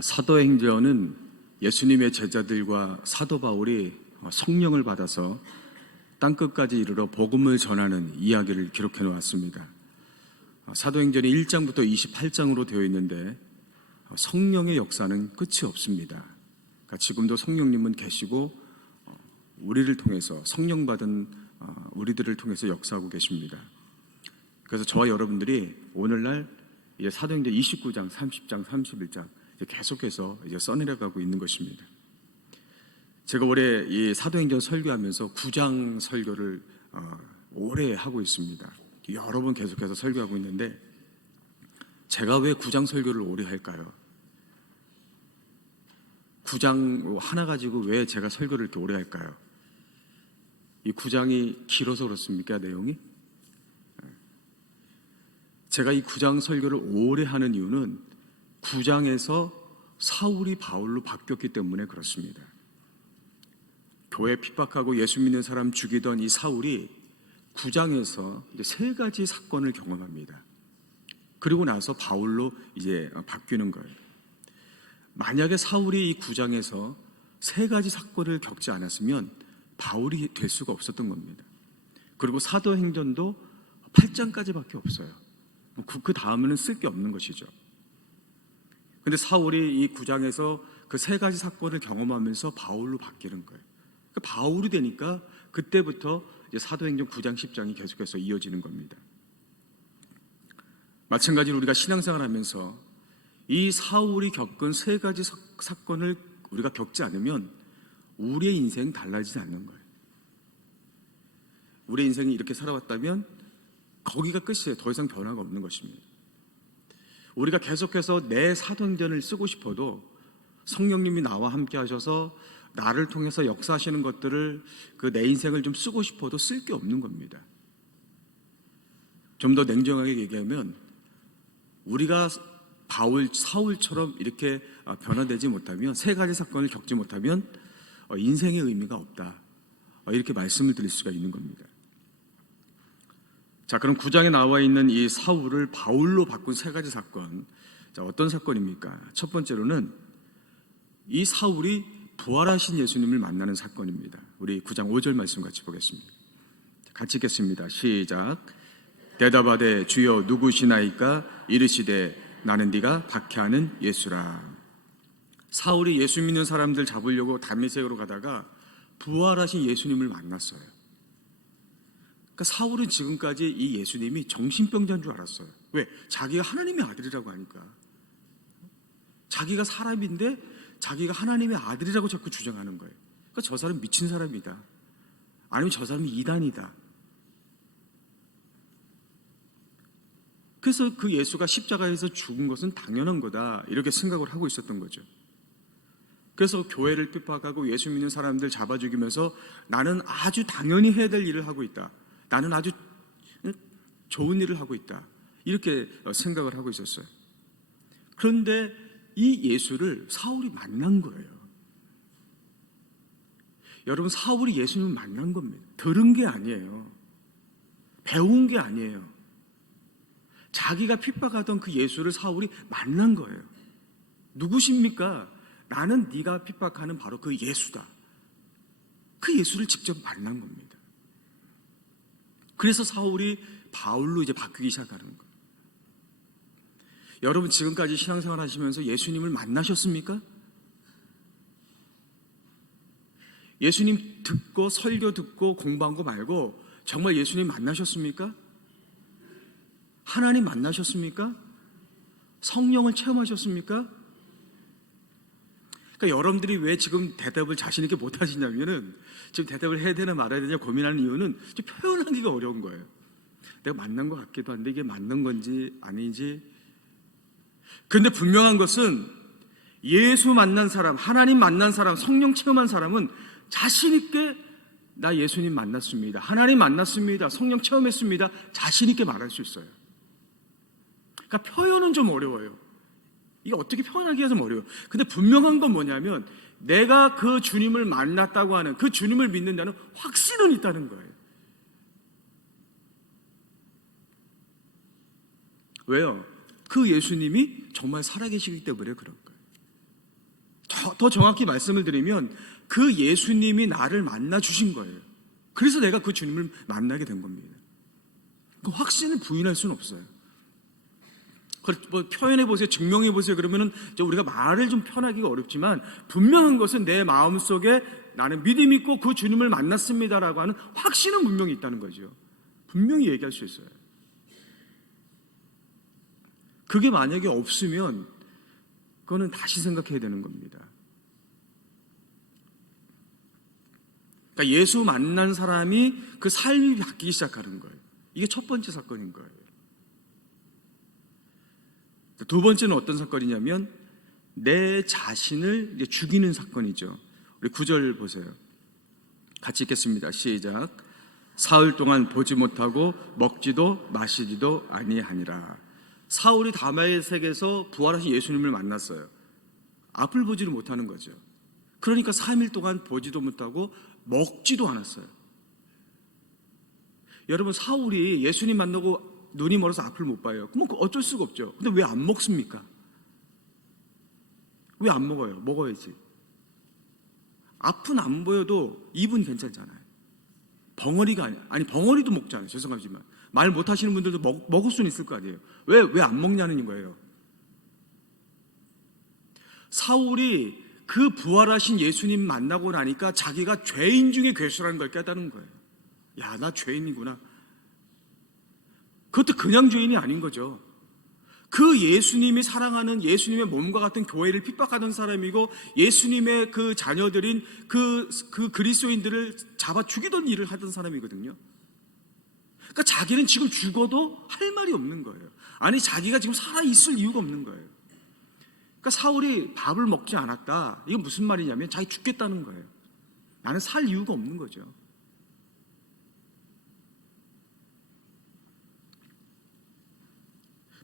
사도행전은 예수님의 제자들과 사도 바울이 성령을 받아서 땅끝까지 이르러 복음을 전하는 이야기를 기록해 놓았습니다. 사도행전이 1장부터 28장으로 되어 있는데 성령의 역사는 끝이 없습니다. 그러니까 지금도 성령님은 계시고 우리를 통해서 성령 받은 우리들을 통해서 역사하고 계십니다. 그래서 저와 여러분들이 오늘날 이제 사도행전 29장, 30장, 31장 계속해서 이제 써내려가고 있는 것입니다. 제가 올해 이 사도행전 설교하면서 9장 설교를 오래 하고 있습니다. 여러 번 계속해서 설교하고 있는데 제가 왜 9장 설교를 오래 할까요? 9장 하나 가지고 왜 제가 설교를 이렇게 오래 할까요? 이 9장이 길어서 그렇습니까? 내용이? 제가 이 9장 설교를 오래 하는 이유는 9장에서 사울이 바울로 바뀌었기 때문에 그렇습니다. 교회 핍박하고 예수 믿는 사람 죽이던 이 사울이 9장에서 이제 세 가지 사건을 경험합니다. 그리고 나서 바울로 이제 바뀌는 거예요. 만약에 사울이 이 9장에서 세 가지 사건을 겪지 않았으면 바울이 될 수가 없었던 겁니다. 그리고 사도행전도 8장까지밖에 없어요. 그 다음에는 쓸 게 없는 것이죠. 근데 사울이 이 9장에서 그 세 가지 사건을 경험하면서 바울로 바뀌는 거예요. 그러니까 바울이 되니까 그때부터 이제 사도행전 9장, 10장이 계속해서 이어지는 겁니다. 마찬가지로 우리가 신앙생활 하면서 이 사울이 겪은 세 가지 사건을 우리가 겪지 않으면 우리의 인생은 달라지지 않는 거예요. 우리의 인생이 이렇게 살아왔다면 거기가 끝이에요. 더 이상 변화가 없는 것입니다. 우리가 계속해서 내 사도행전을 쓰고 싶어도 성령님이 나와 함께 하셔서 나를 통해서 역사하시는 것들을 그 내 인생을 좀 쓰고 싶어도 쓸 게 없는 겁니다. 좀 더 냉정하게 얘기하면 우리가 사울처럼 이렇게 변화되지 못하면, 세 가지 사건을 겪지 못하면 인생의 의미가 없다, 이렇게 말씀을 드릴 수가 있는 겁니다. 자, 그럼 9장에 나와 있는 이 사울을 바울로 바꾼 세 가지 사건, 자, 어떤 사건입니까? 첫 번째로는 이 사울이 부활하신 예수님을 만나는 사건입니다. 우리 9장 5절 말씀 같이 보겠습니다. 같이 읽겠습니다. 시작. 대답하되 주여 누구시나이까? 이르시되 나는 네가 박해하는 예수라. 사울이 예수 믿는 사람들 잡으려고 다메섹으로 가다가 부활하신 예수님을 만났어요. 그러니까 사울은 지금까지 이 예수님이 정신병자인 줄 알았어요. 왜? 자기가 하나님의 아들이라고 하니까. 자기가 사람인데 자기가 하나님의 아들이라고 자꾸 주장하는 거예요. 그러니까 저 사람 미친 사람이다, 아니면 저 사람이 이단이다. 그래서 그 예수가 십자가에서 죽은 것은 당연한 거다, 이렇게 생각을 하고 있었던 거죠. 그래서 교회를 핍박하고 예수 믿는 사람들 잡아 죽이면서 나는 아주 당연히 해야 될 일을 하고 있다, 나는 아주 좋은 일을 하고 있다, 이렇게 생각을 하고 있었어요. 그런데 이 예수를 사울이 만난 거예요. 여러분, 사울이 예수님을 만난 겁니다. 들은 게 아니에요. 배운 게 아니에요. 자기가 핍박하던 그 예수를 사울이 만난 거예요. 누구십니까? 나는 네가 핍박하는 바로 그 예수다. 그 예수를 직접 만난 겁니다. 그래서 사울이 바울로 이제 바뀌기 시작하는 거예요. 여러분, 지금까지 신앙생활 하시면서 예수님을 만나셨습니까? 예수님 듣고 설교 듣고 공부한 거 말고 정말 예수님 만나셨습니까? 하나님 만나셨습니까? 성령을 체험하셨습니까? 그러니까 여러분들이 왜 지금 대답을 자신 있게 못 하시냐면은, 지금 대답을 해야 되나 말아야 되냐 고민하는 이유는 좀 표현하기가 어려운 거예요. 내가 만난 것 같기도 한데 이게 맞는 건지 아닌지. 근데 분명한 것은 예수 만난 사람, 하나님 만난 사람, 성령 체험한 사람은 자신 있게 나 예수님 만났습니다, 하나님 만났습니다, 성령 체험했습니다, 자신 있게 말할 수 있어요. 그러니까 표현은 좀 어려워요. 이게 어떻게 표현하기가 좀 어려워요. 근데 분명한 건 뭐냐면 내가 그 주님을 만났다고 하는, 그 주님을 믿는다는 확신은 있다는 거예요. 왜요? 그 예수님이 정말 살아계시기 때문에 그런 거예요. 더 정확히 말씀을 드리면 그 예수님이 나를 만나 주신 거예요. 그래서 내가 그 주님을 만나게 된 겁니다. 그 확신을 부인할 수는 없어요. 뭐 표현해 보세요, 증명해 보세요 그러면은 우리가 말을 좀 편하기가 어렵지만 분명한 것은 내 마음 속에 나는 믿음 있고 그 주님을 만났습니다라고 하는 확신은 분명히 있다는 거죠. 분명히 얘기할 수 있어요. 그게 만약에 없으면 그거는 다시 생각해야 되는 겁니다. 그러니까 예수 만난 사람이 그 삶이 바뀌기 시작하는 거예요. 이게 첫 번째 사건인 거예요. 두 번째는 어떤 사건이냐면 내 자신을 죽이는 사건이죠. 우리 9절 보세요. 같이 읽겠습니다. 시작. 사흘 동안 보지 못하고 먹지도 마시지도 아니하니라. 사울이 다메섹에서 부활하신 예수님을 만났어요. 앞을 보지를 못하는 거죠. 그러니까 3일 동안 보지도 못하고 먹지도 않았어요. 여러분, 사울이 예수님 만나고 눈이 멀어서 앞을 못 봐요. 그럼 어쩔 수가 없죠. 근데 왜 안 먹습니까? 왜 안 먹어요? 먹어야지. 앞은 안 보여도 입은 괜찮잖아요. 벙어리가 아니 벙어리도 먹잖아요. 죄송하지만 말 못하시는 분들도 먹을 수는 있을 거 아니에요. 왜 안 먹냐는 거예요. 사울이 그 부활하신 예수님 만나고 나니까 자기가 죄인 중에 괴수라는 걸 깨달은 거예요. 야, 나 죄인이구나. 그것도 그냥 죄인이 아닌 거죠. 그 예수님이 사랑하는 예수님의 몸과 같은 교회를 핍박하던 사람이고 예수님의 그 자녀들인 그 그리스도인들을 잡아 죽이던 일을 하던 사람이거든요. 그러니까 자기는 지금 죽어도 할 말이 없는 거예요. 아니, 자기가 지금 살아있을 이유가 없는 거예요. 그러니까 사울이 밥을 먹지 않았다. 이건 무슨 말이냐면 자기 죽겠다는 거예요. 나는 살 이유가 없는 거죠.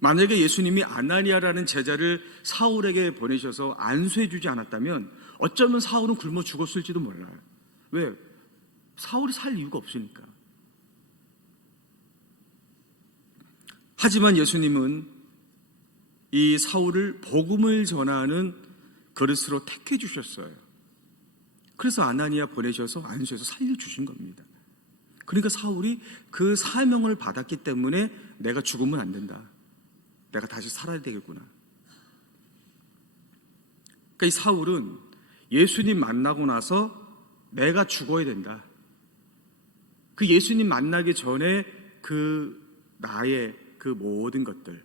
만약에 예수님이 아나니아라는 제자를 사울에게 보내셔서 안수해주지 않았다면 어쩌면 사울은 굶어 죽었을지도 몰라요. 왜? 사울이 살 이유가 없으니까. 하지만 예수님은 이 사울을 복음을 전하는 그릇으로 택해 주셨어요. 그래서 아나니아 보내셔서 안수해서 살려주신 겁니다. 그러니까 사울이 그 사명을 받았기 때문에 내가 죽으면 안 된다. 내가 다시 살아야 되겠구나. 그러니까 이 사울은 예수님 만나고 나서 내가 죽어야 된다. 그 예수님 만나기 전에 그 나의 그 모든 것들,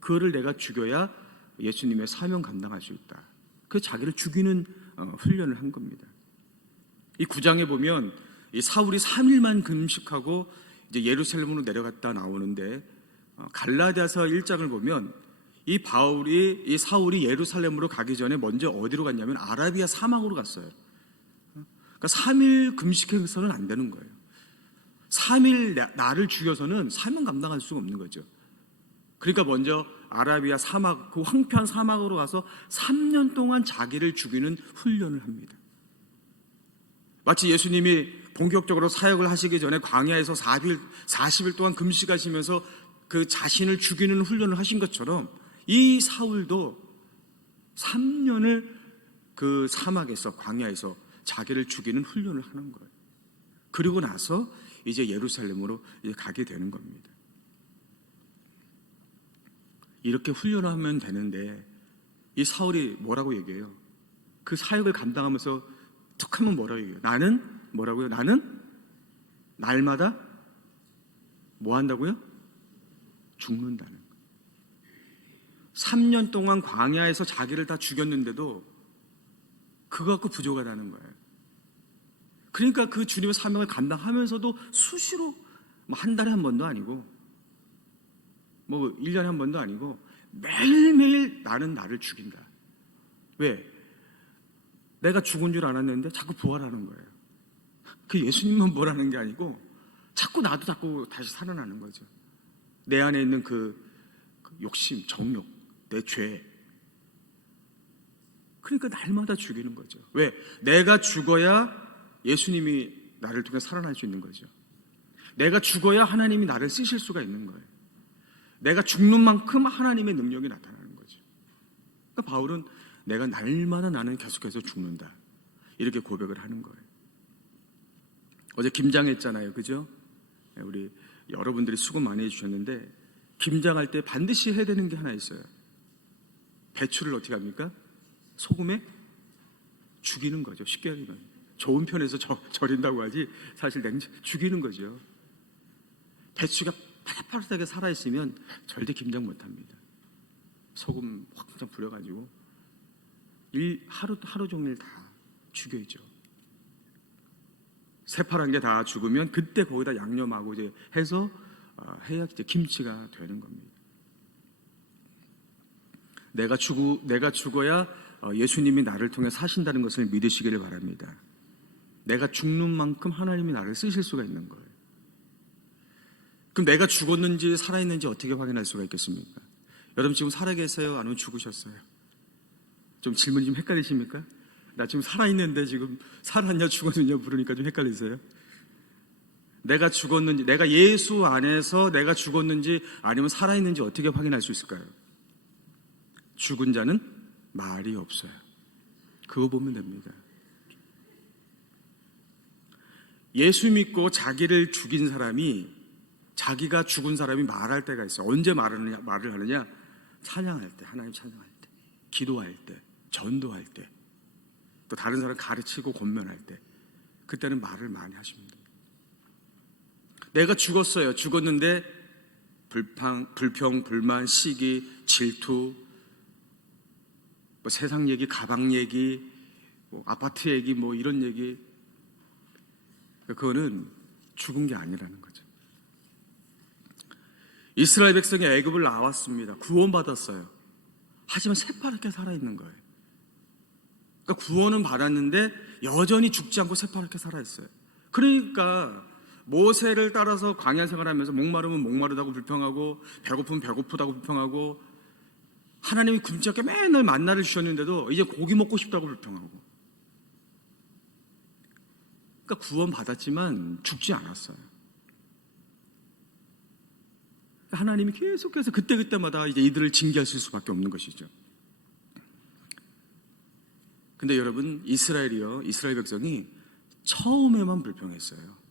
그거를 내가 죽여야 예수님의 사명 감당할 수 있다. 그 자기를 죽이는 훈련을 한 겁니다. 이 9장에 보면 이 사울이 3일만 금식하고 이제 예루살렘으로 내려갔다 나오는데 갈라디아서 1장을 보면 이 사울이 예루살렘으로 가기 전에 먼저 어디로 갔냐면 아라비아 사막으로 갔어요. 그러니까 3일 금식해서는 안 되는 거예요. 3일 나를 죽여서는 사명 감당할 수가 없는 거죠. 그러니까 먼저 아라비아 사막, 그 황폐한 사막으로 가서 3년 동안 자기를 죽이는 훈련을 합니다. 마치 예수님이 본격적으로 사역을 하시기 전에 광야에서 40일 동안 금식하시면서 그 자신을 죽이는 훈련을 하신 것처럼 이 사울도 3년을 그 사막에서 광야에서 자기를 죽이는 훈련을 하는 거예요. 그리고 나서 이제 예루살렘으로 이제 가게 되는 겁니다. 이렇게 훈련하면 되는데 이 사울이 뭐라고 얘기해요? 그 사역을 감당하면서 툭 하면 뭐라고 얘기해요? 나는 뭐라고요? 나는 날마다 뭐 한다고요? 죽는다는 거예요. 3년 동안 광야에서 자기를 다 죽였는데도 그거 갖고 부족하다는 거예요. 그러니까 그 주님의 사명을 감당하면서도 수시로 뭐 한 달에 한 번도 아니고 뭐 1년에 한 번도 아니고 매일매일 나는 나를 죽인다. 왜? 내가 죽은 줄 알았는데 자꾸 부활하는 거예요. 그 예수님만 부활하는 게 아니고 자꾸 다시 살아나는 거죠. 내 안에 있는 그 욕심, 정욕, 내 죄. 그러니까 날마다 죽이는 거죠. 왜? 내가 죽어야 예수님이 나를 통해 살아날 수 있는 거죠. 내가 죽어야 하나님이 나를 쓰실 수가 있는 거예요. 내가 죽는 만큼 하나님의 능력이 나타나는 거죠. 그러니까 바울은 내가 날마다 나는 계속해서 죽는다. 이렇게 고백을 하는 거예요. 어제 김장했잖아요. 그죠? 우리 여러분들이 수고 많이 해주셨는데 김장할 때 반드시 해야 되는 게 하나 있어요. 배추를 어떻게 합니까? 소금에 죽이는 거죠. 쉽게 하면 좋은 편에서 절인다고 하지 사실 죽이는 거죠. 배추가 파릇파릇하게 살아있으면 절대 김장 못합니다. 소금 확 뿌려가지고 하루 종일 다 죽여야죠. 새파란 게 다 죽으면 그때 거기다 양념하고 이제 해서 해야 이제 김치가 되는 겁니다. 내가 죽어야 예수님이 나를 통해 사신다는 것을 믿으시기를 바랍니다. 내가 죽는 만큼 하나님이 나를 쓰실 수가 있는 거예요. 그럼 내가 죽었는지 살아있는지 어떻게 확인할 수가 있겠습니까? 여러분 지금 살아계세요? 아니면 죽으셨어요? 좀 질문 좀 헷갈리십니까? 나 지금 살아있는데 지금 살았냐 죽었느냐 물으니까 좀 헷갈리세요? 내가 죽었는지, 내가 예수 안에서 내가 죽었는지 아니면 살아있는지 어떻게 확인할 수 있을까요? 죽은 자는 말이 없어요. 그거 보면 됩니다. 예수 믿고 자기를 죽인 사람이, 자기가 죽은 사람이 말할 때가 있어요. 언제 말을 하느냐? 찬양할 때, 하나님 찬양할 때, 기도할 때, 전도할 때, 또 다른 사람 가르치고 권면할 때, 그때는 말을 많이 하십니다. 내가 죽었어요. 죽었는데 불평, 불만, 시기, 질투, 뭐 세상 얘기, 가방 얘기, 뭐 아파트 얘기, 뭐 이런 얘기, 그거는 죽은 게 아니라는 거죠. 이스라엘 백성이 애굽을 나왔습니다. 구원받았어요. 하지만 새파랗게 살아있는 거예요. 그러니까 구원은 받았는데 여전히 죽지 않고 새파랗게 살아있어요. 그러니까 모세를 따라서 광야 생활하면서 목마르면 목마르다고 불평하고 배고프면 배고프다고 불평하고, 하나님이 굶지 않게 맨날 만나를 주셨는데도 이제 고기 먹고 싶다고 불평하고. 그러니까 구원 받았지만 죽지 않았어요. 하나님이 계속해서 그때마다 이제 이들을 징계하실 수밖에 없는 것이죠. 근데 여러분, 이스라엘 백성이 처음에만 불평했어요.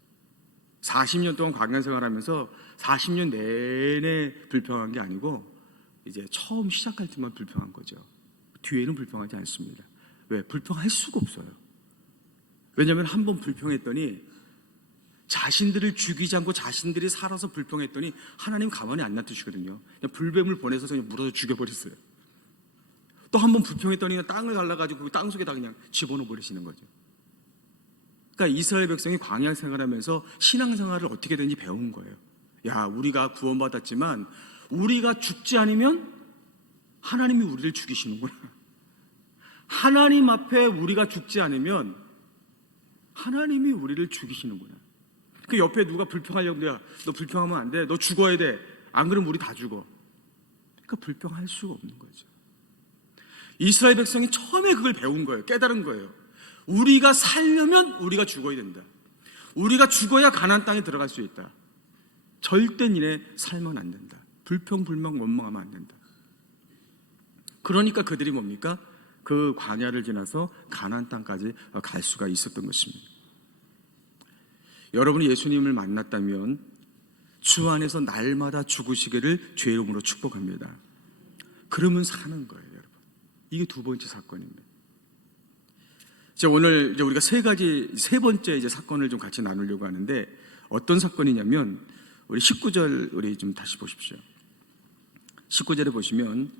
40년 동안 광야 생활하면서 40년 내내 불평한 게 아니고 이제 처음 시작할 때만 불평한 거죠. 뒤에는 불평하지 않습니다. 왜? 불평할 수가 없어요. 왜냐하면 한번 불평했더니, 자신들을 죽이지 않고 자신들이 살아서 불평했더니 하나님 가만히 안 놔두시거든요. 그냥 불뱀을 보내서 그냥 물어서 죽여버렸어요. 또 한 번 불평했더니 땅을 갈라가지고 땅 속에다 그냥 집어넣어 버리시는 거죠. 그러니까 이스라엘 백성이 광야 생활하면서 신앙생활을 어떻게 되는지 배운 거예요. 야, 우리가 구원받았지만 우리가 죽지 않으면 하나님이 우리를 죽이시는구나. 하나님 앞에 우리가 죽지 않으면 하나님이 우리를 죽이시는구나. 그 옆에 누가 불평하려고, 야, 너 불평하면 안 돼. 너 죽어야 돼. 안 그러면 우리 다 죽어. 그러니까 불평할 수가 없는 거죠. 이스라엘 백성이 처음에 그걸 배운 거예요. 깨달은 거예요. 우리가 살려면 우리가 죽어야 된다. 우리가 죽어야 가나안 땅에 들어갈 수 있다. 절대 니네 살면 안 된다. 불평, 불만, 원망하면 안 된다. 그러니까 그들이 뭡니까? 그 광야를 지나서 가나안 땅까지 갈 수가 있었던 것입니다. 여러분이 예수님을 만났다면 주 안에서 날마다 죽으시기를 주의 이름으로 축복합니다. 그러면 사는 거예요, 여러분. 이게 두 번째 사건입니다. 오늘 우리가 세 번째 사건을 좀 같이 나누려고 하는데, 어떤 사건이냐면, 우리 19절 우리 좀 다시 보십시오. 19절에 보시면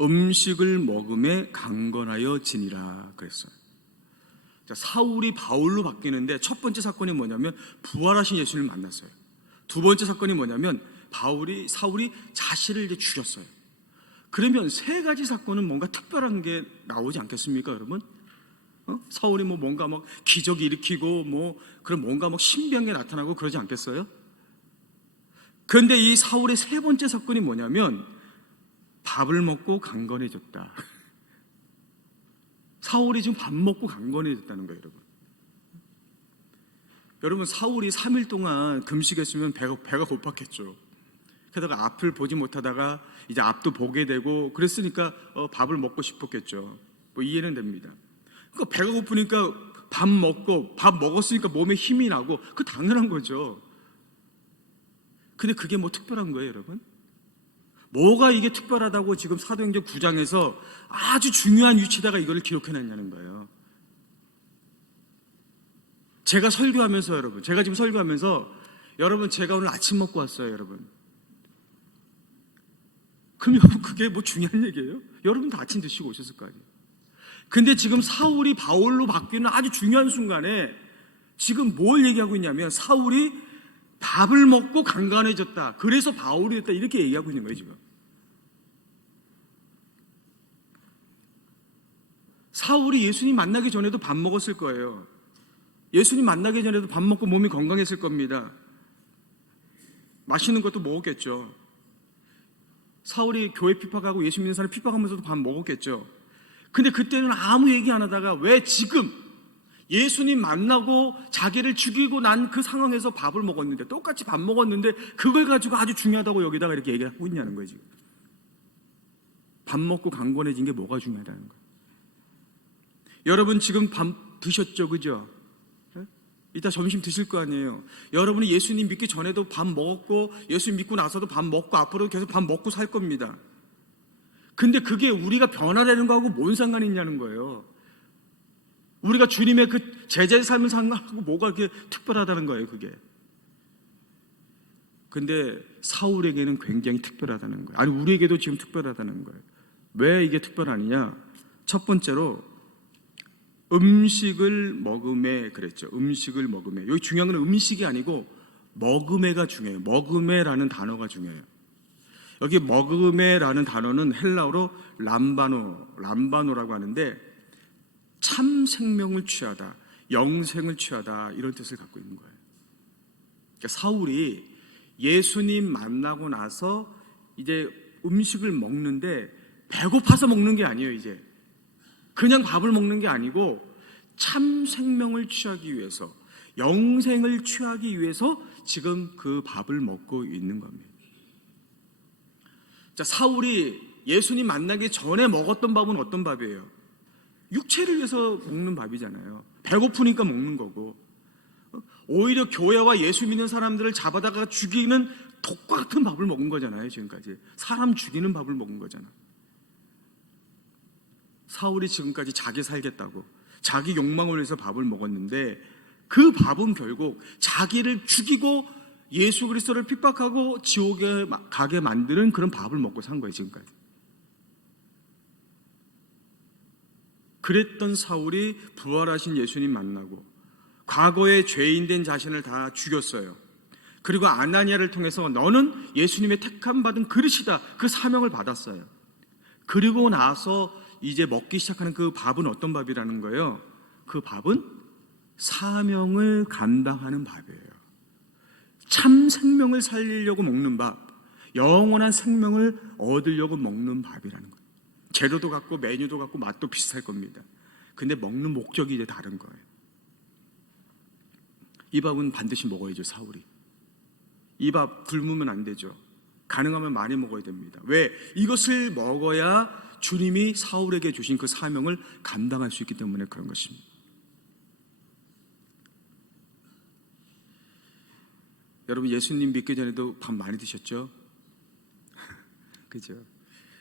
음식을 먹음에 강건하여 지니라 그랬어요. 자, 사울이 바울로 바뀌는데 첫 번째 사건이 뭐냐면 부활하신 예수님을 만났어요. 두 번째 사건이 뭐냐면 사울이 자신을 이제 죽였어요. 그러면 세 가지 사건은 뭔가 특별한 게 나오지 않겠습니까, 여러분? 사울이 뭔가 막 기적 일으키고 그런 뭔가 막 신비한 게 나타나고 그러지 않겠어요? 그런데 이 사울의 세 번째 사건이 뭐냐면 밥을 먹고 강건해졌다. 사울이 지금 밥 먹고 강건해졌다는 거예요, 여러분. 여러분, 사울이 3일 동안 금식했으면 배가 고팠겠죠. 게다가 앞을 보지 못하다가 이제 앞도 보게 되고 그랬으니까 밥을 먹고 싶었겠죠. 뭐 이해는 됩니다. 그러니까 배가 고프니까 밥 먹었으니까 몸에 힘이 나고 그 당연한 거죠. 근데 그게 뭐 특별한 거예요, 여러분? 뭐가 이게 특별하다고 지금 사도행전 9장에서 아주 중요한 위치에다가 이걸 기록해놨냐는 거예요. 제가 설교하면서 여러분, 제가 지금 설교하면서 여러분 제가 오늘 아침 먹고 왔어요, 여러분. 그럼 여러분 그게 뭐 중요한 얘기예요? 여러분 다 아침 드시고 오셨을 거 아니에요. 근데 지금 사울이 바울로 바뀌는 아주 중요한 순간에 지금 뭘 얘기하고 있냐면 사울이 밥을 먹고 강간해졌다. 그래서 바울이 됐다. 이렇게 얘기하고 있는 거예요, 지금. 사울이 예수님 만나기 전에도 밥 먹었을 거예요. 예수님 만나기 전에도 밥 먹고 몸이 건강했을 겁니다. 맛있는 것도 먹었겠죠. 사울이 교회 핍박하고 예수 믿는 사람 핍박하면서도 밥 먹었겠죠. 근데 그때는 아무 얘기 안 하다가 왜 지금 예수님 만나고 자기를 죽이고 난 그 상황에서 밥을 먹었는데, 똑같이 밥 먹었는데 그걸 가지고 아주 중요하다고 여기다가 이렇게 얘기를 하고 있냐는 거예요, 지금. 밥 먹고 강건해진 게 뭐가 중요하다는 거예요. 여러분 지금 밥 드셨죠, 그죠? 이따 점심 드실 거 아니에요. 여러분이 예수님 믿기 전에도 밥 먹었고 예수님 믿고 나서도 밥 먹고 앞으로도 계속 밥 먹고 살 겁니다. 근데 그게 우리가 변화되는 거하고 뭔 상관이 있냐는 거예요. 우리가 주님의 그 제자의 삶을 상관하고 뭐가 그렇게 특별하다는 거예요, 그게. 근데 사울에게는 굉장히 특별하다는 거예요. 아니, 우리에게도 지금 특별하다는 거예요. 왜 이게 특별하느냐? 첫 번째로 음식을 먹음에 그랬죠. 음식을 먹음에. 여기 중요한 건 음식이 아니고 먹음에가 중요해요. 먹음에라는 단어가 중요해요. 여기 먹음에라는 단어는 헬라어로 람바노라고 하는데 참 생명을 취하다, 영생을 취하다 이런 뜻을 갖고 있는 거예요. 그러니까 사울이 예수님 만나고 나서 이제 음식을 먹는데 배고파서 먹는 게 아니에요. 이제 그냥 밥을 먹는 게 아니고 참 생명을 취하기 위해서, 영생을 취하기 위해서 지금 그 밥을 먹고 있는 겁니다. 자, 사울이 예수님 만나기 전에 먹었던 밥은 어떤 밥이에요? 육체를 위해서 먹는 밥이잖아요. 배고프니까 먹는 거고. 오히려 교회와 예수 믿는 사람들을 잡아다가 죽이는 독과 같은 밥을 먹은 거잖아요. 지금까지 사람 죽이는 밥을 먹은 거잖아. 사울이 지금까지 자기 살겠다고 자기 욕망을 위해서 밥을 먹었는데 그 밥은 결국 자기를 죽이고 예수 그리스도를 핍박하고 지옥에 가게 만드는 그런 밥을 먹고 산 거예요, 지금까지. 그랬던 사울이 부활하신 예수님 만나고 과거에 죄인된 자신을 다 죽였어요. 그리고 아나니아를 통해서 너는 예수님의 택함 받은 그릇이다, 그 사명을 받았어요. 그리고 나서 이제 먹기 시작하는 그 밥은 어떤 밥이라는 거예요? 그 밥은 사명을 감당하는 밥이에요. 참 생명을 살리려고 먹는 밥, 영원한 생명을 얻으려고 먹는 밥이라는 거예요. 재료도 같고 메뉴도 같고 맛도 비슷할 겁니다. 근데 먹는 목적이 이제 다른 거예요. 이 밥은 반드시 먹어야죠, 사울이. 이 밥 굶으면 안 되죠. 가능하면 많이 먹어야 됩니다. 왜? 이것을 먹어야 주님이 사울에게 주신 그 사명을 감당할 수 있기 때문에 그런 것입니다. 여러분 예수님 믿기 전에도 밥 많이 드셨죠? 그죠?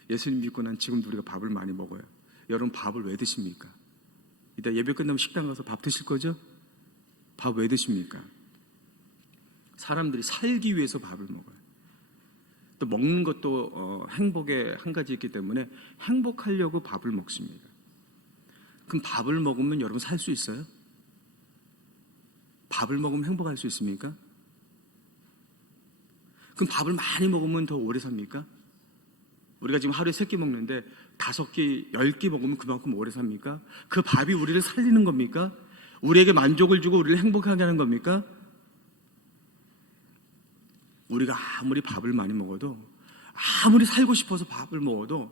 예수님 믿고 난 지금도 우리가 밥을 많이 먹어요. 여러분 밥을 왜 드십니까? 이따 예배 끝나면 식당 가서 밥 드실 거죠? 밥 왜 드십니까? 사람들이 살기 위해서 밥을 먹어요. 또 먹는 것도 행복의 한 가지 있기 때문에 행복하려고 밥을 먹습니다. 그럼 밥을 먹으면 여러분 살 수 있어요? 밥을 먹으면 행복할 수 있습니까? 그럼 밥을 많이 먹으면 더 오래 삽니까? 우리가 지금 하루에 3끼 먹는데 5끼, 10끼 먹으면 그만큼 오래 삽니까? 그 밥이 우리를 살리는 겁니까? 우리에게 만족을 주고 우리를 행복하게 하는 겁니까? 우리가 아무리 밥을 많이 먹어도, 아무리 살고 싶어서 밥을 먹어도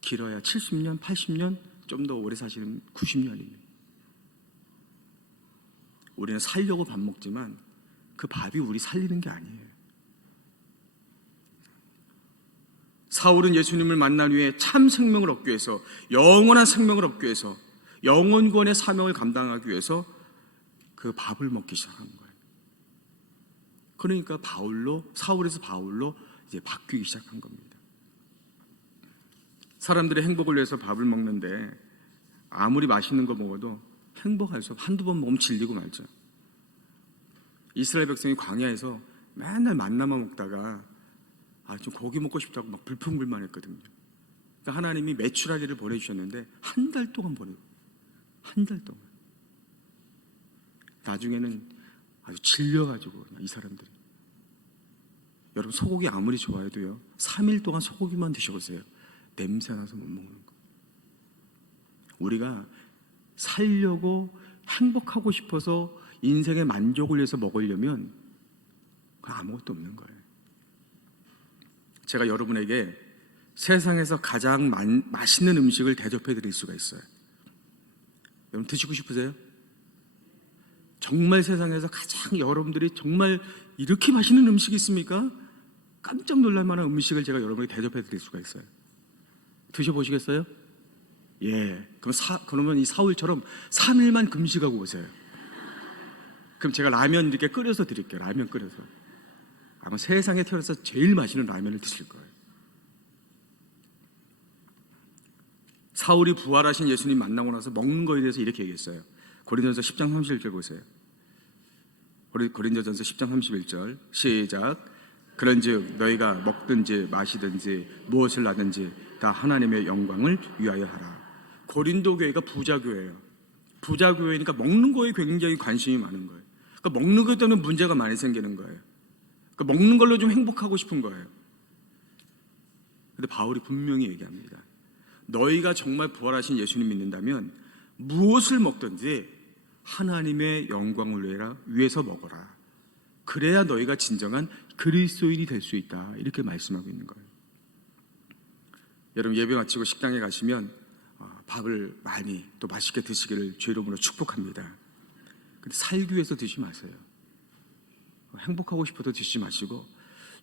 길어야 70년, 80년, 좀 더 오래 사시는 90년입니다. 우리는 살려고 밥 먹지만 그 밥이 우리 살리는 게 아니에요. 사울은 예수님을 만난 후에 참 생명을 얻기 위해서, 영원한 생명을 얻기 위해서, 영원권의 사명을 감당하기 위해서 그 밥을 먹기 시작한 거예요. 그러니까 사울에서 바울로 이제 바뀌기 시작한 겁니다. 사람들의 행복을 위해서 밥을 먹는데 아무리 맛있는 거 먹어도 행복할 수 없어. 한두 번 먹으면 질리고 말죠. 이스라엘 백성이 광야에서 맨날 만나만 먹다가 좀 고기 먹고 싶다고 막 불평불만했거든요. 그러니까 하나님이 메추라기를 보내주셨는데 한 달 동안 한 달 동안. 나중에는 아주 질려가지고 이 사람들이. 여러분 소고기 아무리 좋아해도요 3일 동안 소고기만 드셔보세요. 냄새나서 못 먹는 거. 우리가 살려고 행복하고 싶어서 인생의 만족을 위해서 먹으려면 아무것도 없는 거예요. 제가 여러분에게 세상에서 가장 맛있는 음식을 대접해 드릴 수가 있어요. 여러분 드시고 싶으세요? 정말 세상에서 가장 여러분들이 정말 이렇게 맛있는 음식이 있습니까? 깜짝 놀랄 만한 음식을 제가 여러분에게 대접해 드릴 수가 있어요. 드셔보시겠어요? 예. 그러면 이 사울처럼 3일만 금식하고 오세요. 그럼 제가 라면 이렇게 끓여서 드릴게요. 라면 끓여서. 아마 세상에 태어나서 제일 맛있는 라면을 드실 거예요. 사울이 부활하신 예수님 만나고 나서 먹는 거에 대해서 이렇게 얘기했어요. 고린도전서 10장 31절 보세요. 고린도전서 10장 31절 시작. 그런즉 너희가 먹든지 마시든지 무엇을 하든지 다 하나님의 영광을 위하여 하라. 고린도 교회가 부자 교회예요. 부자 교회니까 먹는 거에 굉장히 관심이 많은 거예요. 그러니까 먹는 것 때문에 문제가 많이 생기는 거예요. 그러니까 먹는 걸로 좀 행복하고 싶은 거예요. 근데 바울이 분명히 얘기합니다. 너희가 정말 부활하신 예수님 믿는다면 무엇을 먹든지 하나님의 영광을 위해서 먹어라. 그래야 너희가 진정한 그리스도인이 될 수 있다. 이렇게 말씀하고 있는 거예요. 여러분 예배 마치고 식당에 가시면 밥을 많이 또 맛있게 드시기를 주 이름으로 축복합니다. 근데 살기 위해서 드시지 마세요. 행복하고 싶어도 드시지 마시고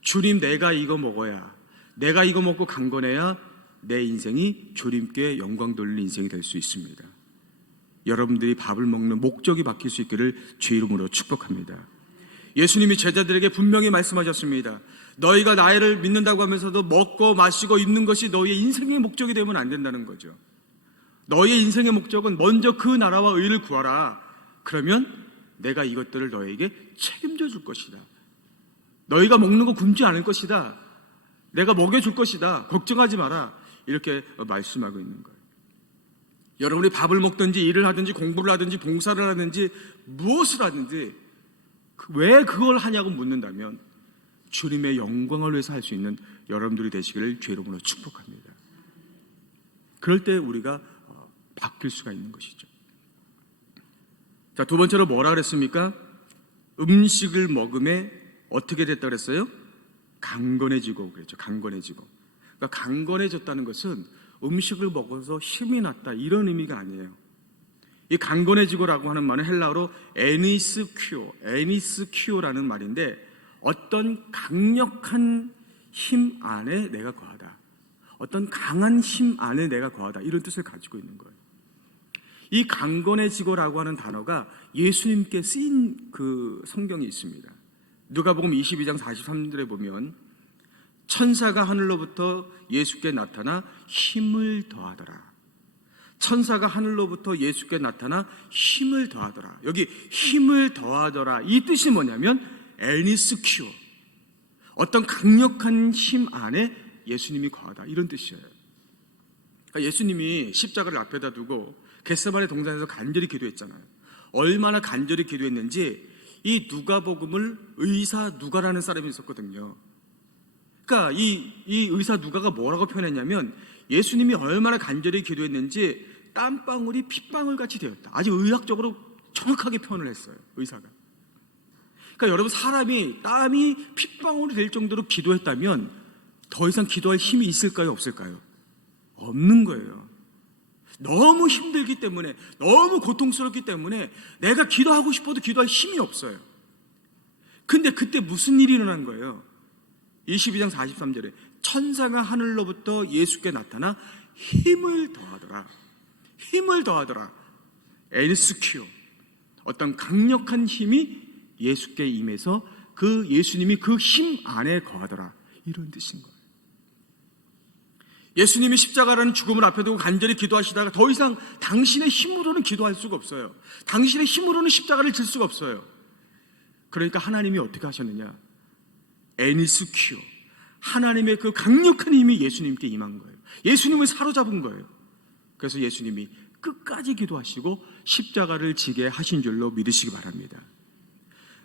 주님 내가 이거 먹어야, 내가 이거 먹고 강건해야 내 인생이 주님께 영광 돌리는 인생이 될 수 있습니다. 여러분들이 밥을 먹는 목적이 바뀔 수 있기를 주 이름으로 축복합니다. 예수님이 제자들에게 분명히 말씀하셨습니다. 너희가 나를 믿는다고 하면서도 먹고 마시고 입는 것이 너희의 인생의 목적이 되면 안 된다는 거죠. 너희의 인생의 목적은 먼저 그 나라와 의를 구하라. 그러면 내가 이것들을 너희에게 책임져 줄 것이다. 너희가 먹는 거 굶지 않을 것이다. 내가 먹여줄 것이다. 걱정하지 마라. 이렇게 말씀하고 있는 거예요. 여러분이 밥을 먹든지 일을 하든지 공부를 하든지 봉사를 하든지 무엇을 하든지 왜 그걸 하냐고 묻는다면 주님의 영광을 위해서 할 수 있는 여러분들이 되시기를 주 이름으로 축복합니다. 그럴 때 우리가 바뀔 수가 있는 것이죠. 자, 두 번째로 뭐라 그랬습니까? 음식을 먹음에 어떻게 됐다 그랬어요? 강건해지고 그랬죠. 강건해지고. 그러니까 강건해졌다는 것은 음식을 먹어서 힘이 났다 이런 의미가 아니에요. 이 강건해지고라고 하는 말은 헬라어로 에니스큐오라는 말인데 어떤 강력한 힘 안에 내가 거하다, 어떤 강한 힘 안에 내가 거하다 이런 뜻을 가지고 있는 거예요. 이 강건해지고라고 하는 단어가 예수님께 쓰인 그 성경이 있습니다. 누가복음 22장 43절에 보면 천사가 하늘로부터 예수께 나타나 힘을 더하더라. 천사가 하늘로부터 예수께 나타나 힘을 더하더라. 여기 힘을 더하더라 이 뜻이 뭐냐면 에니스큐, 어떤 강력한 힘 안에 예수님이 거하다 이런 뜻이에요. 그러니까 예수님이 십자가를 앞에다 두고 겟세마네 동산에서 간절히 기도했잖아요. 얼마나 간절히 기도했는지 이 누가복음을 의사 누가라는 사람이 있었거든요. 그러니까 이 의사 누가가 뭐라고 표현했냐면 예수님이 얼마나 간절히 기도했는지 땀방울이 핏방울 같이 되었다. 아주 의학적으로 정확하게 표현을 했어요. 의사가. 그러니까 여러분 사람이 땀이 핏방울이 될 정도로 기도했다면 더 이상 기도할 힘이 있을까요? 없을까요? 없는 거예요. 너무 힘들기 때문에, 너무 고통스럽기 때문에 내가 기도하고 싶어도 기도할 힘이 없어요. 근데 그때 무슨 일이 일어난 거예요? 22장 43절에 천사가 하늘로부터 예수께 나타나 힘을 더하더라. 힘을 더하더라. 에니스키오. 어떤 강력한 힘이 예수께 임해서 그 예수님이 그 힘 안에 거하더라. 이런 뜻인 거예요. 예수님이 십자가라는 죽음을 앞에 두고 간절히 기도하시다가 더 이상 당신의 힘으로는 기도할 수가 없어요. 당신의 힘으로는 십자가를 질 수가 없어요. 그러니까 하나님이 어떻게 하셨느냐? 에니스키오. 하나님의 그 강력한 힘이 예수님께 임한 거예요. 예수님을 사로잡은 거예요. 그래서 예수님이 끝까지 기도하시고 십자가를 지게 하신 줄로 믿으시기 바랍니다.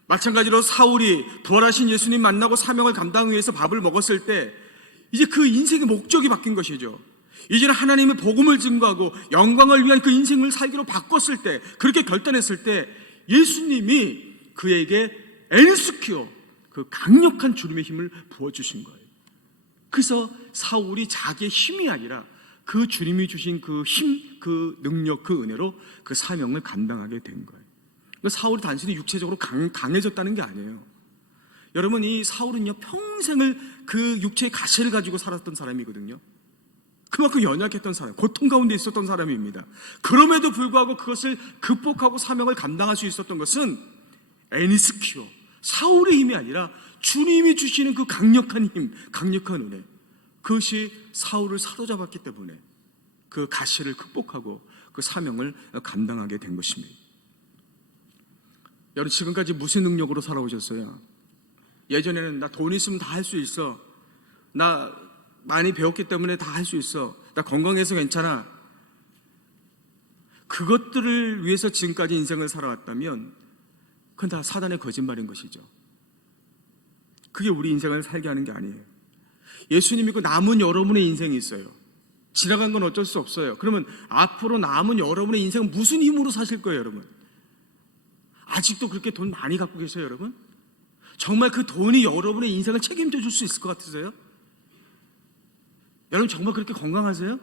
마찬가지로 사울이 부활하신 예수님 만나고 사명을 감당하기 위해서 밥을 먹었을 때 이제 그 인생의 목적이 바뀐 것이죠. 이제는 하나님의 복음을 증거하고 영광을 위한 그 인생을 살기로 바꿨을 때, 그렇게 결단했을 때 예수님이 그에게 엔스키오, 그 강력한 주님의 힘을 부어주신 거예요. 그래서 사울이 자기의 힘이 아니라 그 주님이 주신 그 힘, 그 능력, 그 은혜로 그 사명을 감당하게 된 거예요. 사울이 단순히 육체적으로 강해졌다는 게 아니에요. 여러분, 이 사울은요 평생을 그 육체의 가시를 가지고 살았던 사람이거든요. 그만큼 연약했던 사람, 고통 가운데 있었던 사람입니다. 그럼에도 불구하고 그것을 극복하고 사명을 감당할 수 있었던 것은 에니스키오, 사울의 힘이 아니라 주님이 주시는 그 강력한 힘, 강력한 은혜, 그것이 사울을 사로잡았기 때문에 그 가시를 극복하고 그 사명을 감당하게 된 것입니다. 여러분, 지금까지 무슨 능력으로 살아오셨어요? 예전에는 나 돈 있으면 다 할 수 있어, 나 많이 배웠기 때문에 다 할 수 있어, 나 건강해서 괜찮아. 그것들을 위해서 지금까지 인생을 살아왔다면 그건 다 사단의 거짓말인 것이죠. 그게 우리 인생을 살게 하는 게 아니에요. 예수님 믿고 남은 여러분의 인생이 있어요. 지나간 건 어쩔 수 없어요. 그러면 앞으로 남은 여러분의 인생은 무슨 힘으로 사실 거예요, 여러분? 아직도 그렇게 돈 많이 갖고 계세요, 여러분? 정말 그 돈이 여러분의 인생을 책임져 줄 수 있을 것 같으세요? 여러분, 정말 그렇게 건강하세요?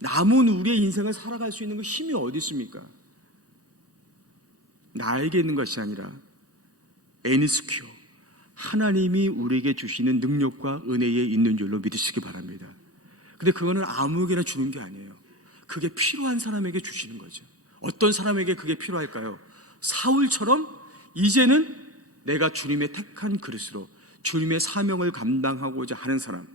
남은 우리의 인생을 살아갈 수 있는 그 힘이 어디 있습니까? 나에게 있는 것이 아니라 에니스키오, 하나님이 우리에게 주시는 능력과 은혜에 있는 줄로 믿으시기 바랍니다. 근데 그거는 아무에게나 주는 게 아니에요. 그게 필요한 사람에게 주시는 거죠. 어떤 사람에게 그게 필요할까요? 사울처럼 이제는 내가 주님의 택한 그릇으로 주님의 사명을 감당하고자 하는 사람,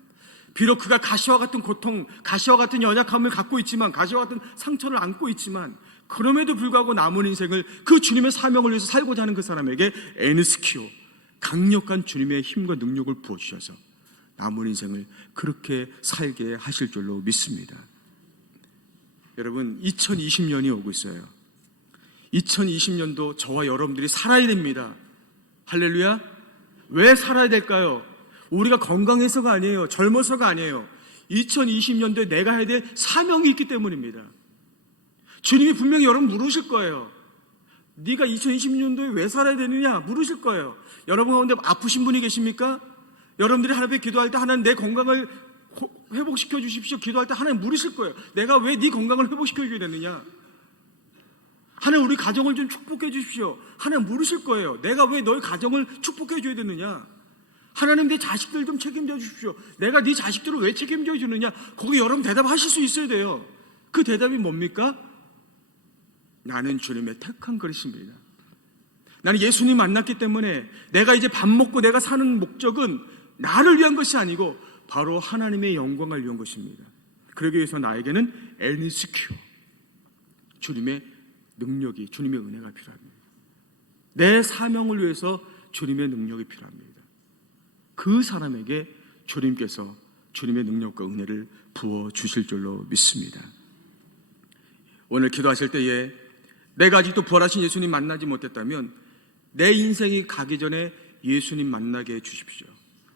비록 그가 가시와 같은 고통, 가시와 같은 연약함을 갖고 있지만, 가시와 같은 상처를 안고 있지만, 그럼에도 불구하고 남은 인생을 그 주님의 사명을 위해서 살고자 하는 그 사람에게 에니스키오, 강력한 주님의 힘과 능력을 부어주셔서 남은 인생을 그렇게 살게 하실 줄로 믿습니다. 여러분, 2020년이 오고 있어요. 2020년도 저와 여러분들이 살아야 됩니다. 할렐루야. 왜 살아야 될까요? 우리가 건강해서가 아니에요. 젊어서가 아니에요. 2020년도에 내가 해야 될 사명이 있기 때문입니다. 주님이 분명히 여러분 물으실 거예요. 네가 2020년도에 왜 살아야 되느냐 물으실 거예요. 여러분 가운데 아프신 분이 계십니까? 여러분들이 하나님 앞에 기도할 때 하나님 내 건강을 회복시켜 주십시오 기도할 때 하나님 물으실 거예요. 내가 왜 네 건강을 회복시켜 줘야 되느냐? 하나님 우리 가정을 좀 축복해 주십시오. 하나님 물으실 거예요. 내가 왜 너희 가정을 축복해 줘야 되느냐? 하나님 내 자식들 좀 책임져 주십시오. 내가 네 자식들을 왜 책임져 주느냐? 거기 여러분 대답하실 수 있어야 돼요. 그 대답이 뭡니까? 나는 주님의 택한 그릇입니다. 나는 예수님 만났기 때문에 내가 이제 밥 먹고 내가 사는 목적은 나를 위한 것이 아니고 바로 하나님의 영광을 위한 것입니다. 그러기 위해서 나에게는 에니스키오, 주님의 능력이, 주님의 은혜가 필요합니다. 내 사명을 위해서 주님의 능력이 필요합니다. 그 사람에게 주님께서 주님의 능력과 은혜를 부어주실 줄로 믿습니다. 오늘 기도하실 때에 내가 아직도 부활하신 예수님 만나지 못했다면 내 인생이 가기 전에 예수님 만나게 해주십시오.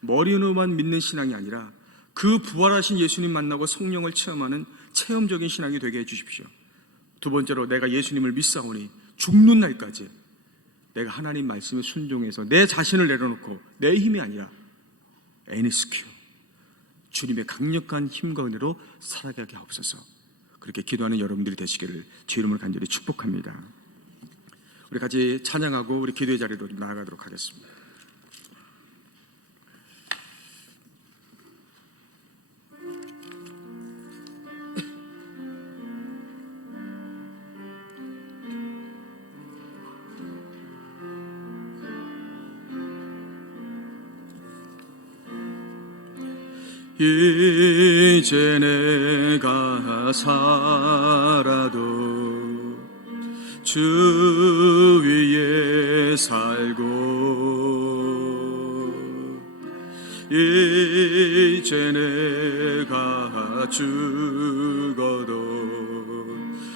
머리로만 믿는 신앙이 아니라 그 부활하신 예수님 만나고 성령을 체험하는 체험적인 신앙이 되게 해주십시오. 두 번째로, 내가 예수님을 믿사오니 죽는 날까지 내가 하나님 말씀에 순종해서 내 자신을 내려놓고 내 힘이 아니라 에니스키오, 주님의 강력한 힘과 은혜로 살아가게 하옵소서. 그렇게 기도하는 여러분들이 되시기를 주 이름으로 간절히 축복합니다. 우리 같이 찬양하고 우리 기도의 자리로 좀 나아가도록 하겠습니다. 이제 내가 살아도 주 위에 살고 이제 내가 죽어도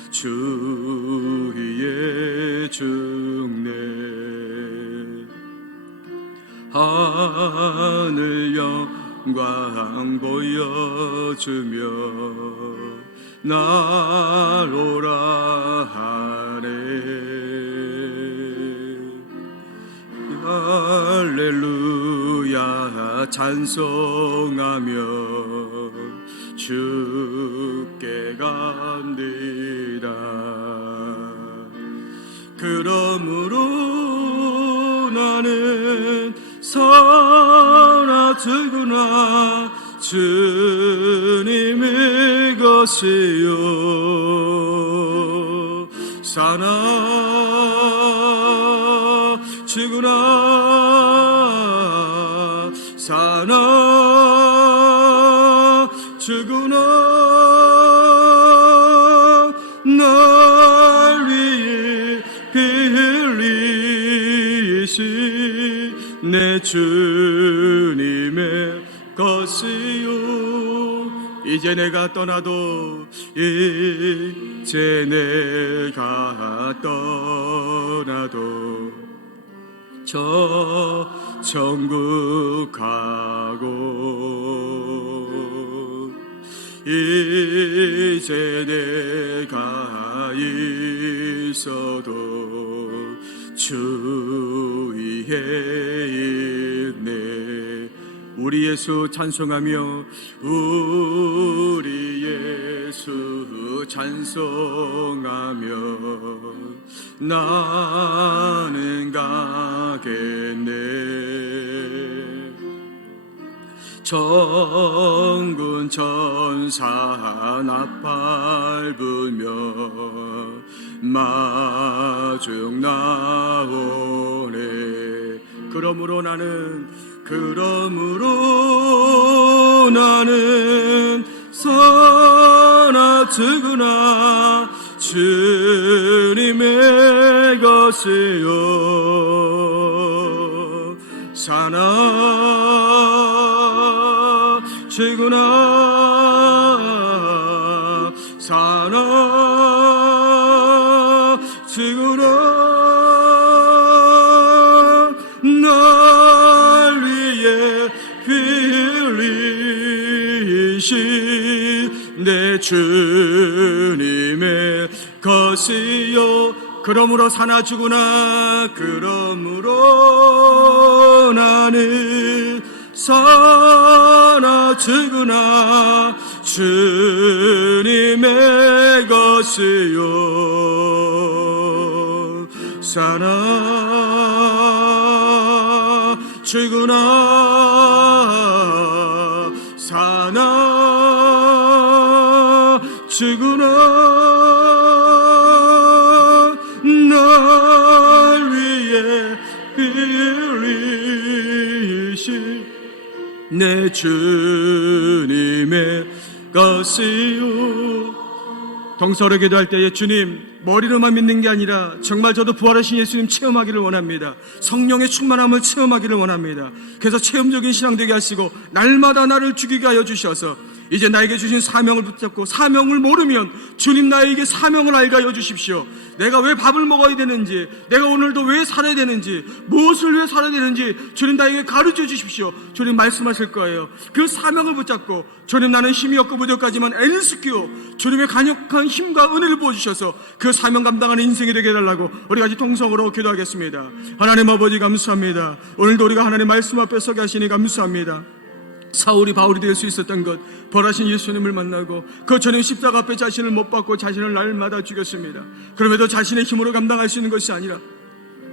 주 위에 죽네. 하늘 영광 보여주며 날 오라 하네. 할렐루야 찬송하며 주께 갑니다. 그러므로 나는 살아주구나 주님의 것이요 사나주구나 사나주구나 날 위해 피 흘리신 내 주님의 것이요. 이제 내가 떠나도 이제 내가 떠나도 저 천국 가고 이제 내가 있어도 주 위에 있네. 우리 예수 찬송하며 우리 예수 찬송하며 나는 가겠네. 천군 천사 나팔 불며 마중 나오네. 그러므로 나는 살아주구나 주님의 것이요 사나주구나 사나주구나 날 위해 피 흘리신 내 주님의 것이요. 그러므로 사나주구나 그러므로 나는 사나주구나 주님의 것이요 사나주구나 사나주구나 날 위해 피 흘리신 내 주님의 것이요. 동서로 기도할 때에 주님 머리로만 믿는 게 아니라 정말 저도 부활하신 예수님 체험하기를 원합니다. 성령의 충만함을 체험하기를 원합니다. 그래서 체험적인 신앙 되게 하시고 날마다 나를 죽이게 하여 주셔서 이제 나에게 주신 사명을 붙잡고 사명을 모르면 주님 나에게 사명을 알게 하여 주십시오. 내가 왜 밥을 먹어야 되는지, 내가 오늘도 왜 살아야 되는지, 무엇을 위해 살아야 되는지 주님 나에게 가르쳐 주십시오. 주님 말씀하실 거예요. 그 사명을 붙잡고 주님 나는 힘이 없고 부족하지만 애를 주님의 강력한 힘과 은혜를 부어주셔서 그 사명 감당하는 인생이 되게 해달라고 우리 같이 통성으로 기도하겠습니다. 하나님 아버지 감사합니다. 오늘도 우리가 하나님 말씀 앞에 서게 하시니 감사합니다. 사울이 바울이 될 수 있었던 것, 벌하신 예수님을 만나고 그 전에 십자가 앞에 자신을 못 박고 자신을 날마다 죽였습니다. 그럼에도 자신의 힘으로 감당할 수 있는 것이 아니라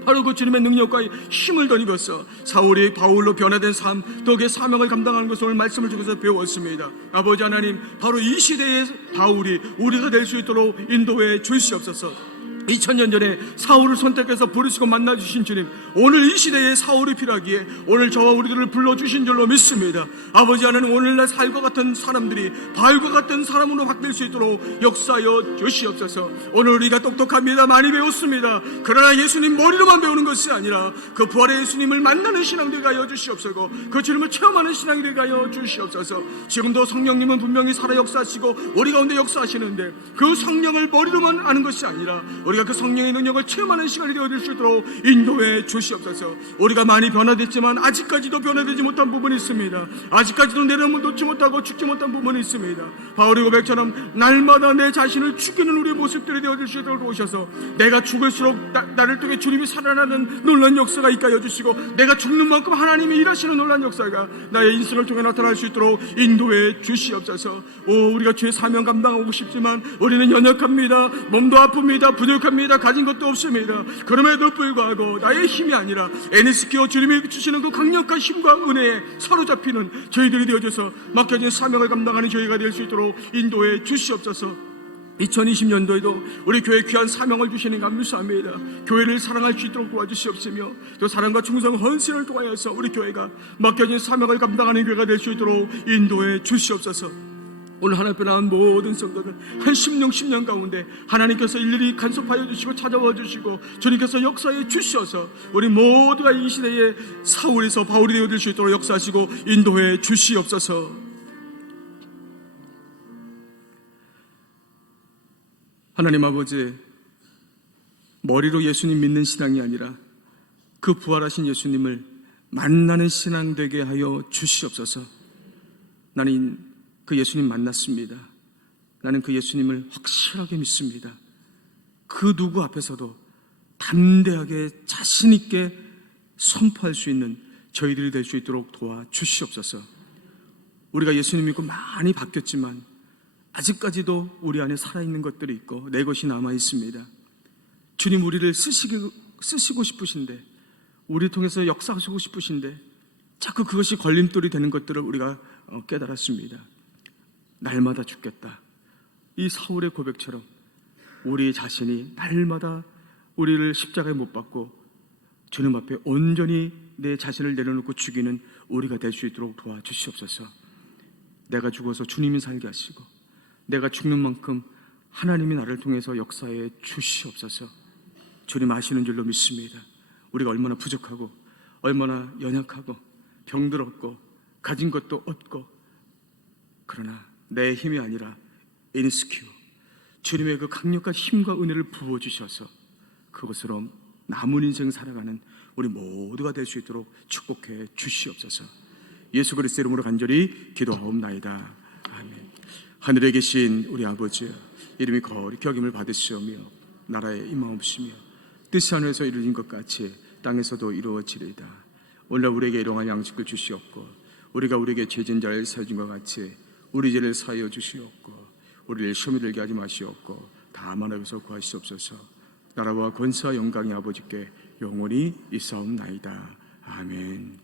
바로 그 주님의 능력과 힘을 덧입어서 사울이 바울로 변화된 삶, 또 그의 사명을 감당하는 것을 오늘 말씀을 주고서 배웠습니다. 아버지 하나님, 바로 이 시대의 바울이 우리가 될 수 있도록 인도해 주시옵소서. 2000년 전에 사울을 선택해서 부르시고 만나주신 주님, 오늘 이 시대에 사울이 필요하기에 오늘 저와 우리들을 불러주신 줄로 믿습니다. 아버지 하나님, 오늘날 살과 같은 사람들이 바울과 같은 사람으로 바뀔 수 있도록 역사하여 주시옵소서. 오늘 우리가 똑똑합니다. 많이 배웠습니다. 그러나 예수님 머리로만 배우는 것이 아니라 그 부활의 예수님을 만나는 신앙이 되게 하여 주시옵소서. 그 주님을 체험하는 신앙이 되게 하여 주시옵소서. 지금도 성령님은 분명히 살아 역사하시고 우리 가운데 역사하시는데 그 성령을 머리로만 아는 것이 아니라 우리가 그 성령의 능력을 체험하는 시간이 되어질 수 있도록 인도해 주시옵소서. 우리가 많이 변화됐지만 아직까지도 변화되지 못한 부분이 있습니다. 아직까지도 내려놓지 못하고 죽지 못한 부분이 있습니다. 바울의 고백처럼 날마다 내 자신을 죽이는 우리의 모습들이 되어질 수 있도록 도우셔서 내가 죽을수록 나를 통해 주님이 살아나는 놀라운 역사가 있게 하여 주시고 내가 죽는 만큼 하나님이 일하시는 놀라운 역사가 나의 인생을 통해 나타날 수 있도록 인도해 주시옵소서. 우리가 주의 사명 감당하고 싶지만 우리는 연약합니다. 몸도 아픕니다. 부족합니다. 가진 것도 없습니다. 그럼에도 불구하고 나의 힘이 아니라 NSKO 주님이 주시는 그 강력한 힘과 은혜에 사로잡히는 저희들이 되어져서 맡겨진 사명을 감당하는 저희가 될 수 있도록 인도해 주시옵소서. 2020년도에도 우리 교회 귀한 사명을 주시는 감사합니다. 교회를 사랑할 수 있도록 도와주시옵시며 또 사랑과 충성 헌신을 통하여서 우리 교회가 맡겨진 사명을 감당하는 교회가 될 수 있도록 인도해 주시옵소서. 오늘 하나님 앞에 나온 모든 성도들 한 심령 가운데 하나님께서 일일이 간섭하여 주시고 찾아와 주시고 주님께서 역사해 주셔서 우리 모두가 이 시대에 사울에서 바울이 되어질 수 있도록 역사하시고 인도해 주시옵소서. 하나님 아버지, 머리로 예수님 믿는 신앙이 아니라 그 부활하신 예수님을 만나는 신앙 되게 하여 주시옵소서. 나는 그 예수님 만났습니다. 나는 그 예수님을 확실하게 믿습니다. 그 누구 앞에서도 담대하게 자신 있게 선포할 수 있는 저희들이 될 수 있도록 도와주시옵소서. 우리가 예수님 믿고 많이 바뀌었지만 아직까지도 우리 안에 살아있는 것들이 있고 내 것이 남아있습니다. 주님, 우리를 쓰시고 싶으신데, 우리를 통해서 역사하시고 싶으신데 자꾸 그것이 걸림돌이 되는 것들을 우리가 깨달았습니다. 날마다 죽겠다, 이 사울의 고백처럼 우리 자신이 날마다 우리를 십자가에 못 박고 주님 앞에 온전히 내 자신을 내려놓고 죽이는 우리가 될 수 있도록 도와주시옵소서. 내가 죽어서 주님이 살게 하시고 내가 죽는 만큼 하나님이 나를 통해서 역사해 주시옵소서. 주님 아시는 줄로 믿습니다. 우리가 얼마나 부족하고 얼마나 연약하고 병들었고 가진 것도 없고, 그러나 내 힘이 아니라 NSKO 주님의 그 강력한 힘과 은혜를 부어주셔서 그것으로 남은 인생 살아가는 우리 모두가 될 수 있도록 축복해 주시옵소서. 예수 그리스도의 이름으로 간절히 기도하옵나이다. 아멘. 하늘에 계신 우리 아버지, 이름이 거룩히 여김을 받으시오며 나라에 임하옵시며 뜻이 하늘에서 이루어진 것 같이 땅에서도 이루어지리이다. 오늘 우리에게 일용할 양식을 주시옵고 우리가 우리에게 죄진 자를 사해준 것 같이 우리 죄를 사하여 주시옵고 우리를 시험에 들게 하지 마시옵고 다만 앞에서 구하시옵소서. 나라와 권세와 영광이 아버지께 영원히 있사옵나이다. 아멘.